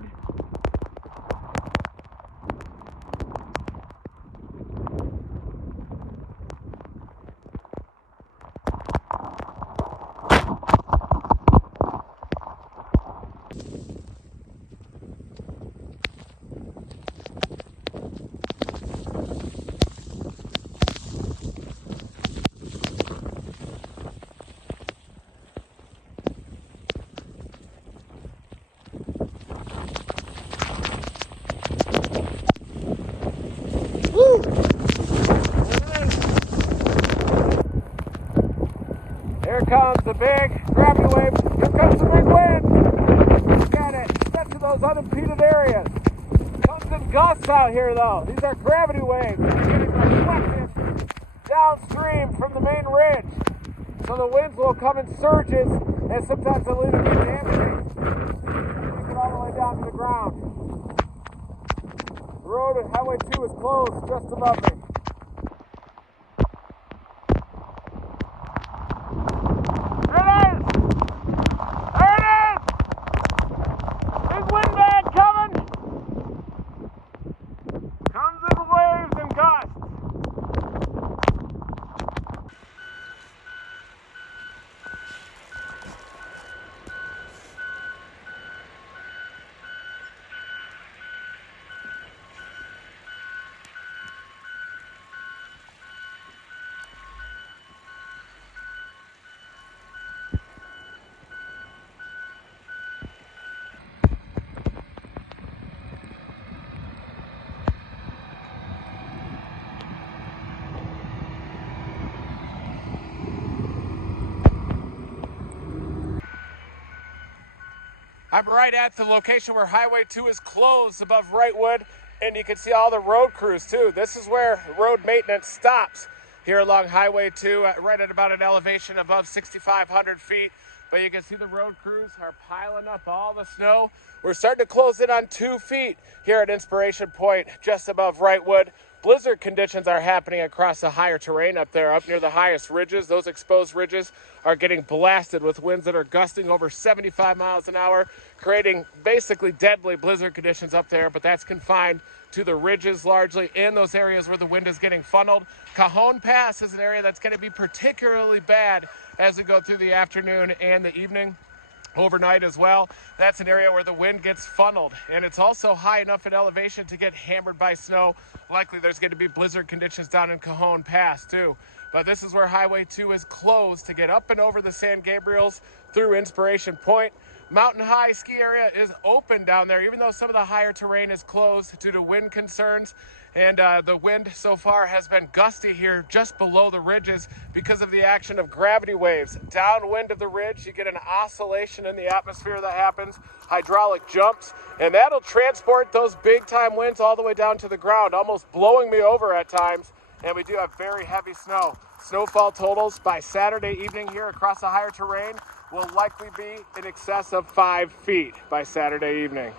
Wrightwood. Here comes the big gravity wave. Here comes the big wind. Look at it. Get to those unimpeded areas. Comes in gusts out here, though. These are gravity waves. They're getting reflected downstream from the main ridge. So the winds will come in surges, and sometimes they'll even be damaging. Take it all the way down to the ground. The road at Highway 2 is closed just above me. I'm right at the location where Highway 2 is closed above Wrightwood, and you can see all the road crews too. This is where road maintenance stops here along Highway 2, right at about an elevation above 6,500 feet. But you can see the road crews are piling up all the snow. We're starting to close in on 2 feet here at Inspiration Point, just above Wrightwood. Blizzard conditions are happening across the higher terrain up there, up near the highest ridges. Those exposed ridges are getting blasted with winds that are gusting over 75 miles an hour, creating basically deadly blizzard conditions up there, but that's confined to the ridges largely in those areas where the wind is getting funneled. Cajon Pass is an area that's going to be particularly bad as we go through the afternoon and the evening. Overnight as well. That's an area where the wind gets funneled, and it's also high enough in elevation to get hammered by snow. Likely there's going to be blizzard conditions down in Cajon Pass too. But this is where Highway 2 is closed to get up and over the San Gabriels through Inspiration Point. Mountain High ski area is open down there, even though some of the higher terrain is closed due to wind concerns. And the wind so far has been gusty here just below the ridges because of the action of gravity waves. Downwind of the ridge, you get an oscillation in the atmosphere that happens, hydraulic jumps, and that'll transport those big time winds all the way down to the ground, almost blowing me over at times. And we do have very heavy snow. Snowfall totals by Saturday evening here across the higher terrain will likely be in excess of 5 feet by Saturday evening.